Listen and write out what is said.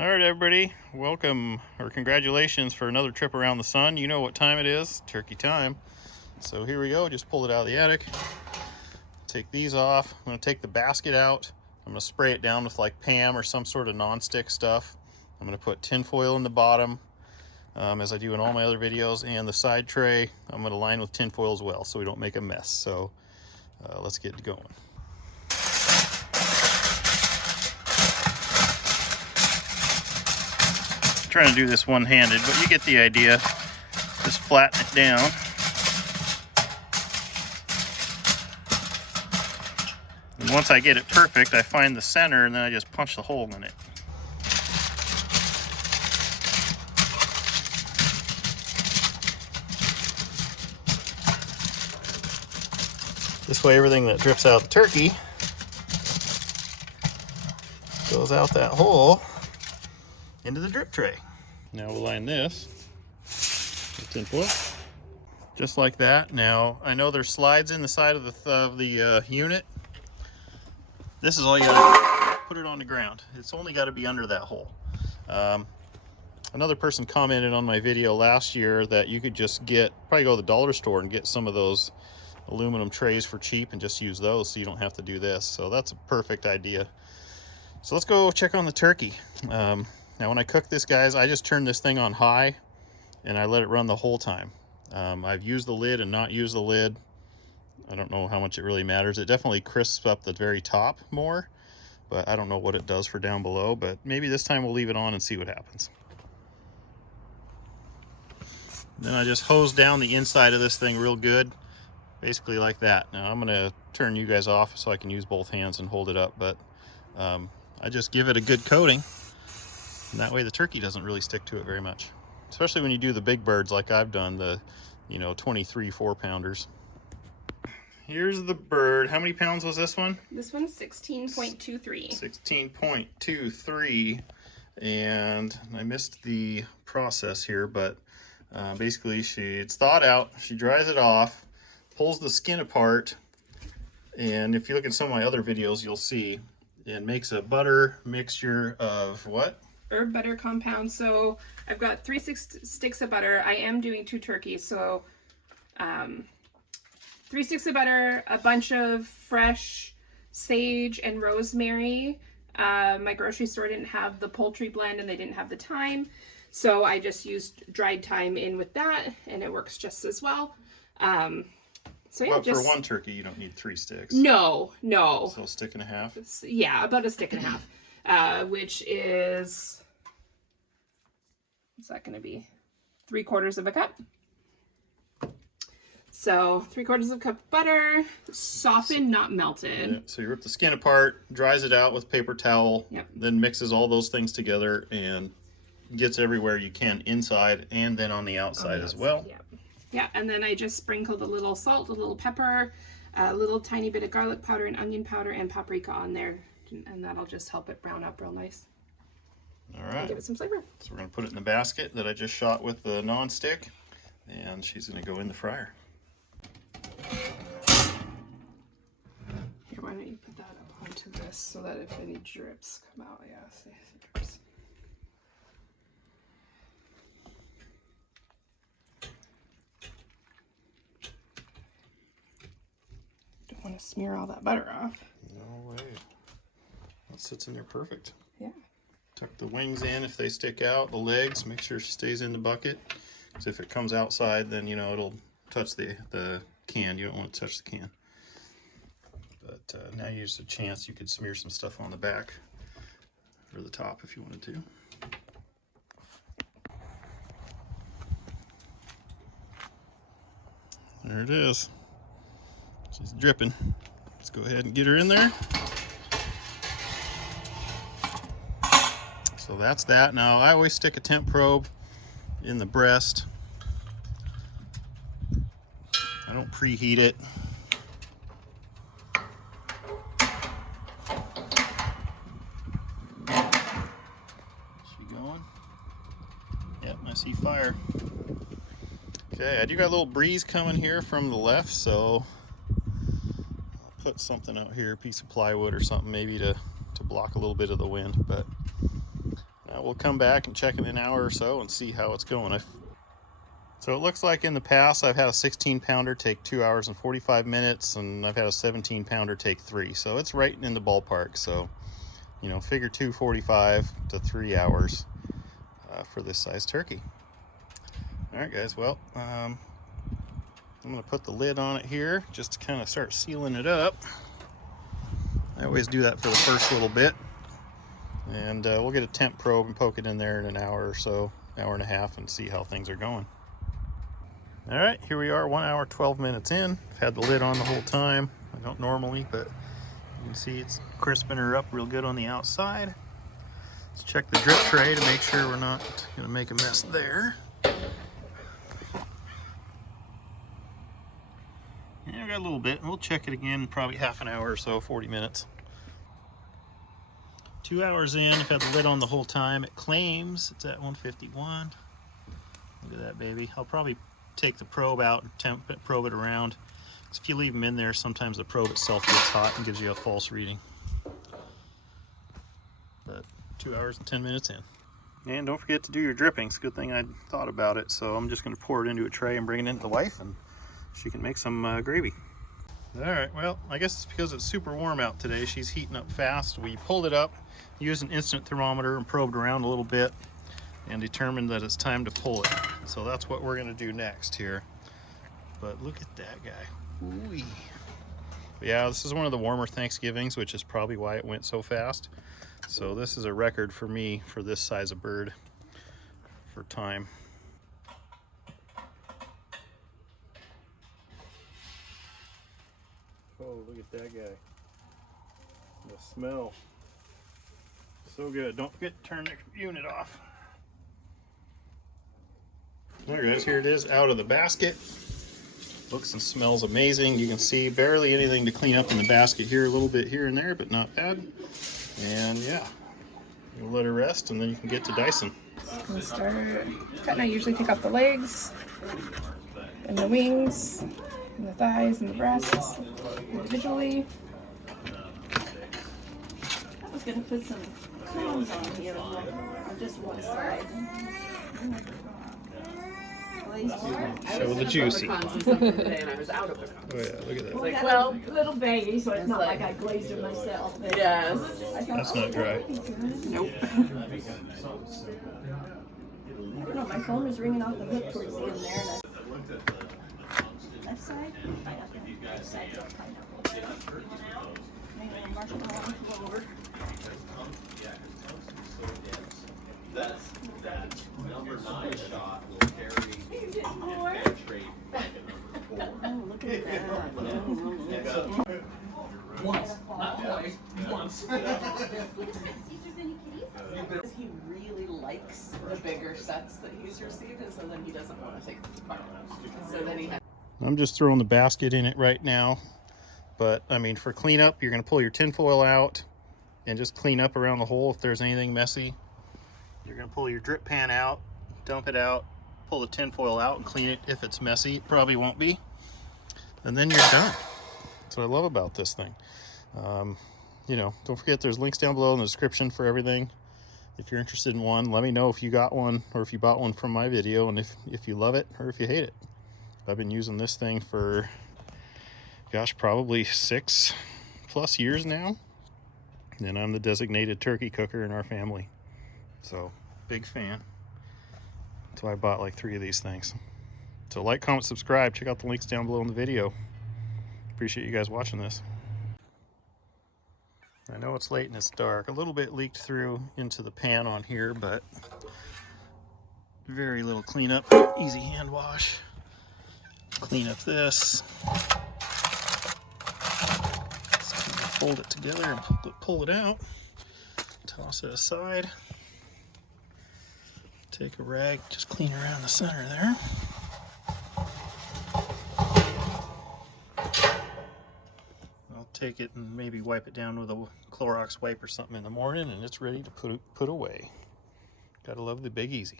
All right, everybody, welcome or congratulations for another trip around the sun. You know what time it is, turkey time. So here we go, just pulled it out of the attic. Take these off. I'm gonna take the basket out. I'm gonna spray it down with like Pam or some sort of non-stick stuff. I'm gonna put tinfoil in the bottom, as I do in all my other videos, and the side tray I'm gonna line with tinfoil as well so we don't make a mess. So let's get going. Trying to do this one-handed, but you get the idea. Just flatten it down. And once I get it perfect, I find the center and then I just punch the hole in it. This way everything that drips out of the turkey goes out that hole into the drip tray. Now we'll line this with tinfoil, just like that. Now I know there's slides in the side of the unit. This is all you gotta put it on the ground. It's only got to be under that hole. Another person commented on my video last year that you could just probably go to the dollar store and get some of those aluminum trays for cheap and just use those so you don't have to do this. So that's a perfect idea. So let's go check on the turkey. Now when I cook this, guys, I just turn this thing on high and I let it run the whole time. I've used the lid and not used the lid. I don't know how much it really matters. It definitely crisps up the very top more, but I don't know what it does for down below. But maybe this time we'll leave it on and see what happens. Then I just hose down the inside of this thing real good, basically like that. Now I'm gonna turn you guys off so I can use both hands and hold it up, but I just give it a good coating. And that way the turkey doesn't really stick to it very much. Especially when you do the big birds like I've done, the 23 4-pounders. Here's the bird. How many pounds was this one? This one's 16.23. 16.23. And I missed the process here, but basically it's thawed out. She dries it off, pulls the skin apart, and if you look at some of my other videos, you'll see it makes a butter mixture of what? Herb butter compound. So I've got 3 sticks of butter. I am doing 2 turkeys, so 3 sticks of butter, a bunch of fresh sage and rosemary. My grocery store didn't have the poultry blend and they didn't have the thyme, so I just used dried thyme in with that, and it works just as well. So yeah, well, for one turkey you don't need 3 sticks. No. So a stick and a half. Yeah, about a stick and a half. Which is, what's that going to be? 3/4 of a cup. So 3/4 of a cup of butter, softened, not melted. Yeah, so you rip the skin apart, dries it out with paper towel, then mixes all those things together and gets everywhere you can inside and then on the outside as well. Yeah, and then I just sprinkled a little salt, a little pepper, a little tiny bit of garlic powder and onion powder and paprika on there. And that'll just help it brown up real nice. All right. And give it some flavor. So we're going to put it in the basket that I just shot with the non-stick, and she's going to go in the fryer. Here, why don't you put that up onto this so that if any drips come out, yeah, see if it drips. Don't want to smear all that butter off. No way. That sits in there perfect. Yeah. Tuck the wings in if they stick out, the legs, make sure she stays in the bucket. Because if it comes outside, then, it'll touch the can. You don't want to touch the can. But now here's a chance you could smear some stuff on the back or the top if you wanted to. There it is. She's dripping. Let's go ahead and get her in there. So that's that. Now I always stick a temp probe in the breast. I don't preheat it. Is she going? Yep, I see fire. Okay, I do got a little breeze coming here from the left, so I'll put something out here, a piece of plywood or something maybe to block a little bit of the wind, but we'll come back and check in an hour or so and see how it's going. So it looks like in the past I've had a 16 pounder take 2 hours and 45 minutes, and I've had a 17 pounder take 3. So it's right in the ballpark. So, you know, figure 2:45 to 3 hours for this size turkey. All right, guys. Well, I'm going to put the lid on it here just to kind of start sealing it up. I always do that for the first little bit. And we'll get a temp probe and poke it in there in an hour or so, hour and a half, and see how things are going. All right, here we are, 1 hour, 12 minutes in. I've had the lid on the whole time. I don't normally, but you can see it's crisping her up real good on the outside. Let's check the drip tray to make sure we're not gonna make a mess there. Yeah, we got a little bit. We'll check it again in probably half an hour or so, 40 minutes. 2 hours in, I've had the lid on the whole time. It claims it's at 151. Look at that, baby. I'll probably take the probe out and probe it around. Because if you leave them in there, sometimes the probe itself gets hot and gives you a false reading. But 2 hours and 10 minutes in. And don't forget to do your drippings. Good thing I thought about it. So I'm just going to pour it into a tray and bring it into the wife, and she can make some gravy. All right, well, I guess it's because it's super warm out today. She's heating up fast. We pulled it up, used an instant thermometer, and probed around a little bit, and determined that it's time to pull it. So that's what we're going to do next here. But look at that guy. Ooh. Yeah, this is one of the warmer Thanksgivings, which is probably why it went so fast. So this is a record for me for this size of bird for time. Oh, look at that guy. The smell. So good. Don't forget to turn the unit off. There guys, here it is out of the basket. Looks and smells amazing. You can see barely anything to clean up in the basket here, a little bit here and there, but not bad. And yeah, you'll let her rest and then you can get to dicing. We'll start cutting. I usually take off the legs and the wings and the thighs and the breasts individually. I was going to put some crumbs on here on just one side. Show the juicy. And I was out of it. Oh yeah, look at that. Like, Well, little baby, so it's not like I glazed it myself. But yes. That's not dry. Nope. I don't know, my phone was ringing off the hook towards the end there. And left side? Pineapple. Right side, pineapple. Maybe marshmallow over. That number 9 shot will carry and trade Oh, look at that. once, not twice, once. He really likes the bigger sets that he's received, and so then he doesn't want to take them apart. So then he has. I'm just throwing the basket in it right now. But I mean, for cleanup, you're going to pull your tinfoil out and just clean up around the hole if there's anything messy. You're going to pull your drip pan out, dump it out, pull the tinfoil out and clean it if it's messy. It probably won't be. And then you're done. That's what I love about this thing. You know, don't forget there's links down below in the description for everything. If you're interested in one, let me know if you got one or if you bought one from my video and if you love it or if you hate it. I've been using this thing for, gosh, probably 6+ years now. And I'm the designated turkey cooker in our family. So, big fan. That's why I bought like 3 of these things. So like, comment, subscribe. Check out the links down below in the video. Appreciate you guys watching this. I know it's late and it's dark. A little bit leaked through into the pan on here, but very little cleanup. Easy hand wash. Clean up this. Just kind of fold it together and pull it out. Toss it aside. Take a rag, just clean around the center there. I'll take it and maybe wipe it down with a Clorox wipe or something in the morning, and it's ready to put away. Gotta love the Big Easy.